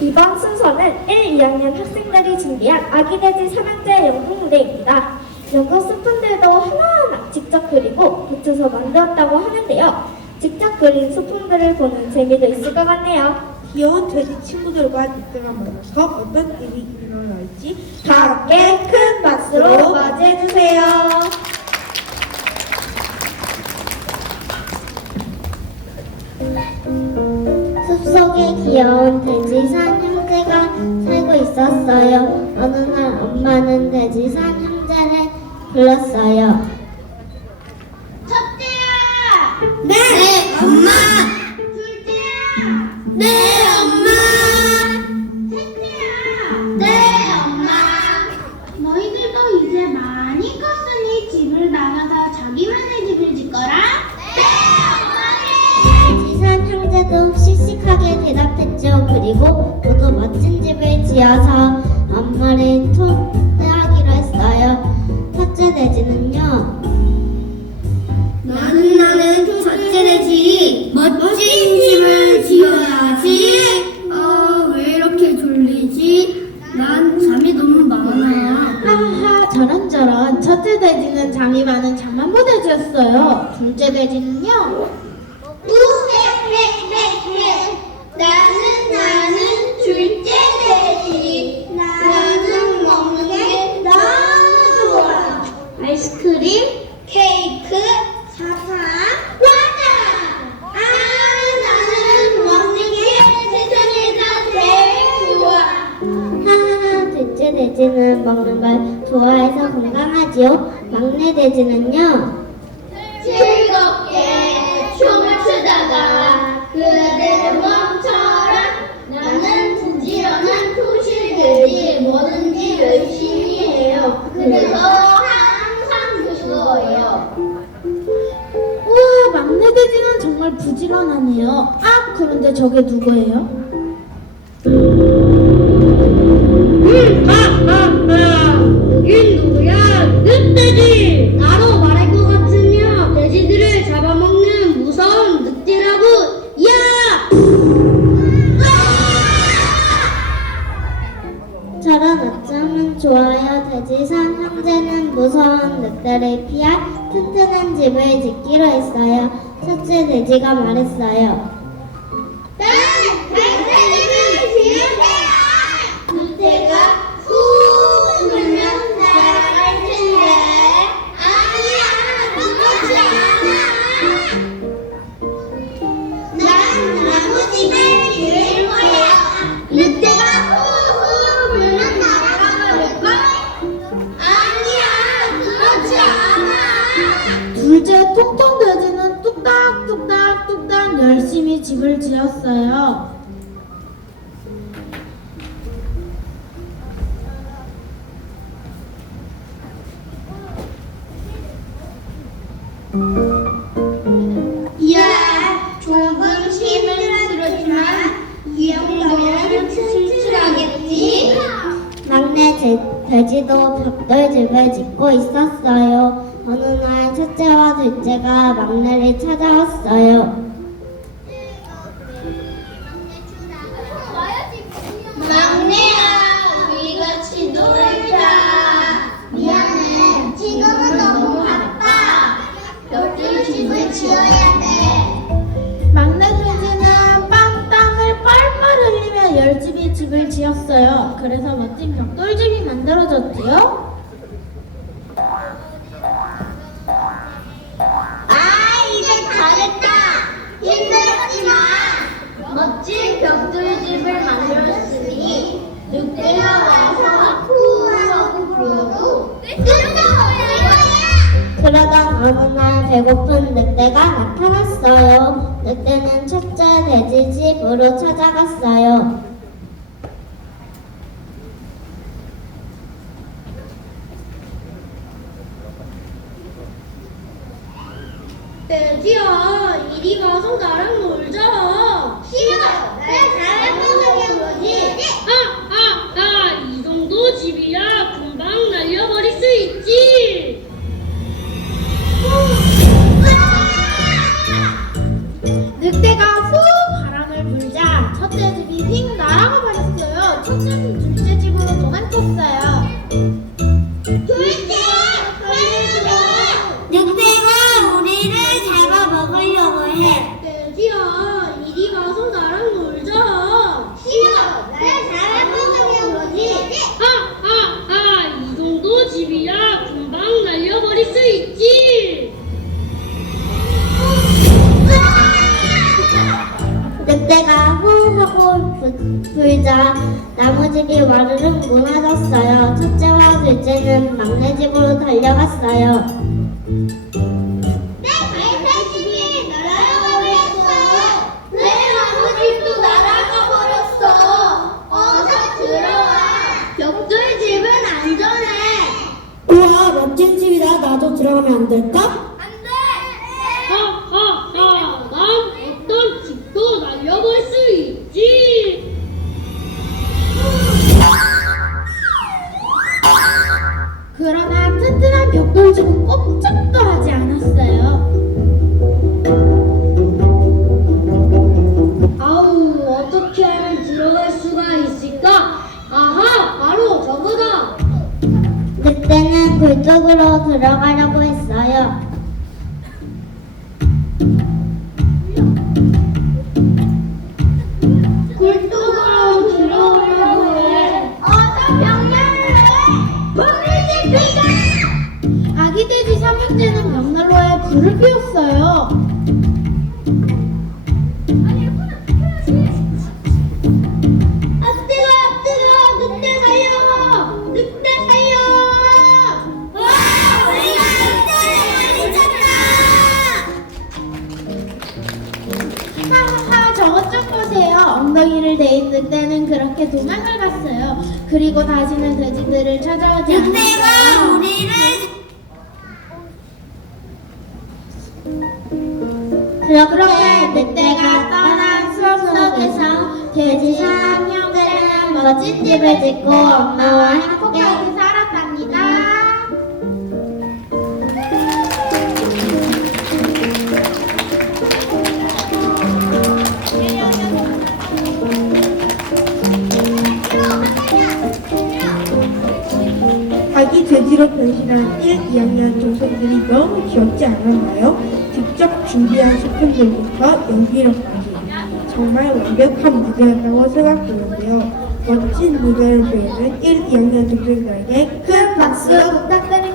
이번 순서는 1, 2학년 학생들이 준비한 아기돼지 삼형제 연극 무대입니다. 연극 소품들도 하나하나 직접 그리고 붙여서 만들었다고 하는데요. 직접 그린 소품들을 보는 재미도 있을 것 같네요. 귀여운 돼지 친구들과 늑대가 만나서 어떤 일이 일어날지 다 함께 큰 박수로 맞이해주세요. 숲속에 귀여운 돼지산 형제가 살고 있었어요. 어느 날 엄마는 돼지산 형제를 불렀어요. 첫째야! 네, 엄마. 둘째야! 네, 엄마. 셋째야! 네, 엄마! 너희들도 이제 많이 컸으니 집을 나가서 자기만의 집을 짓거라? 네, 엄마네! 돼지산 형제도 씩씩하게 대답했죠. 그리고 모두 멋진 집을 지어서 엄마를 초대하기로 했어요. 첫째 돼지는요. 나는 첫째 돼지. 멋진 집을 지어야지. 왜 이렇게 졸리지? 난 잠이 너무 많아. 하하 저런저런. 첫째 돼지는 잠이 많은 잠만보 돼지였어요. 둘째 돼지는요. 나는 둘째 돼지. 나는 먹는 게 너무 좋아. 아이스크림, 케이크, 사탕, 과자. 나는 먹는 게 세상에서 제일 좋아. 하하하, 둘째 돼지는 먹는 걸 좋아해서 건강하지요. 막내 돼지는요. 즐겁게 춤을 추다가 그대를 멈춰라. 나는 부지런한 토실돼지. 뭐든지 열심히 해요. 그래서 항상 즐거워요. 우와, 막내 돼지는 정말 부지런하네요. 그런데 저게 누구예요? 여긴 누구야? 늑대지! 나로 말할 것 같으면 돼지들을 잡아먹는 무서운 늑대라고! 야! 저런 어쩌면 좋아요. 돼지산 형제는 무서운 늑대를 피할 튼튼한 집을 짓기로 했어요. 첫째 돼지가 말했어요. 집을 지으세요! 늑대가 후 울면 날아갈 텐데. 아니야, 그렇지 않아. 난 나무집을 지을 거야. 늑대가 후후 불면 날아가 버릴걸? 아니야, 그렇지 않아. 둘째 통통 돼지는 뚝딱뚝딱뚝딱 열심히 집을 지었어요. 이야, 조금 힘을 들었지만 이 정도면 튼튼하겠지? 막내 돼지도 벽돌집을 짓고 있었어요. 어느 날 첫째와 둘째가 막내를 찾아왔어요. 막내야, 우리 같이 놀자. 미안해, 지금은 너무 바빠. 벽돌집을 지어야 돼. 막내 돼지는 땀을 뻘뻘 흘리며 열심히 집을 지었어요. 그래서 멋진 벽돌집이 만들어졌지요. 이제 다 됐다. 힘들었지만 멋진 벽돌집을 만들었으니 늑대가 와서 푸하고 불어도 뜬다고 이거야. 그러던 어느 날 배고픈 늑대가 나타났어요. 늑대는 첫째 돼지 집으로 찾아갔어요. 돼지야, 이리 와서 나랑 놀자. 싫어. 내 잘못한 게 뭐지? 이 정도 집이야 금방 날려버릴 수 있지. 늑대가 후 바람을 불자 첫째 집이 휙 해. 돼지야, 이리 와서 나랑 놀자. 싫어. 날 잘해먹으면 뭐지? 이 정도 집이야 금방 날려버릴 수 있지. 늑대가 호호하고 불자 나무집이 와르르 무너졌어요. 첫째와 둘째는 막내 집으로 달려갔어요. 내 갈색집이 날아가버렸어. 내 나무집도 날아가버렸어. 어서 들어와. 벽돌집은 안전해. 우와, 멋진 집이다. 나도 들어가면 안 될까? 난 어떤 집도 날려버릴 수 있지. 그러나 튼튼한 벽돌집은 꼼짝도 하지 않았어요. 아우, 어떻게 하면 들어갈 수가 있을까? 아하, 바로 저거다. 늑대는 굴 쪽으로 들어가려고 했어요. 굴뚝으로 들어오려고 해. 어서 명령을 해. 불을 지피자. 아기 돼지 삼형제는 벽난로에 불을 피웠어요. 뜨거, 늑대 살려! 늑대 살려! 와, 우리가 늑대를 찾았다. 하하하, 저것 좀 보세요. 엉덩이를 대인 늑대는 그렇게 도망을 갔어요. 그리고 다시는 돼지들을 찾아오지 늑대가 않았어요. 우리를 그렇게 늑대가 떠난 수업 속에서 돼지 삼형제는 멋진 집을 짓고 엄마와 함께 행복하게 살았답니다. 아기 돼지로 변신한 1, 2학년 동생들이 너무 귀엽지 않았나요? 직접 준비한 소품들부터 연기력까지 정말 완벽한 무대였다고 생각되는데요. 멋진 무대를 보여준 1, 2학년 동생들에게 큰 박수 부탁드립니다.